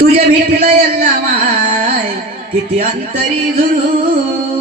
तुझ्या भेटीला यल्ला माय. किती अंतरी झुरू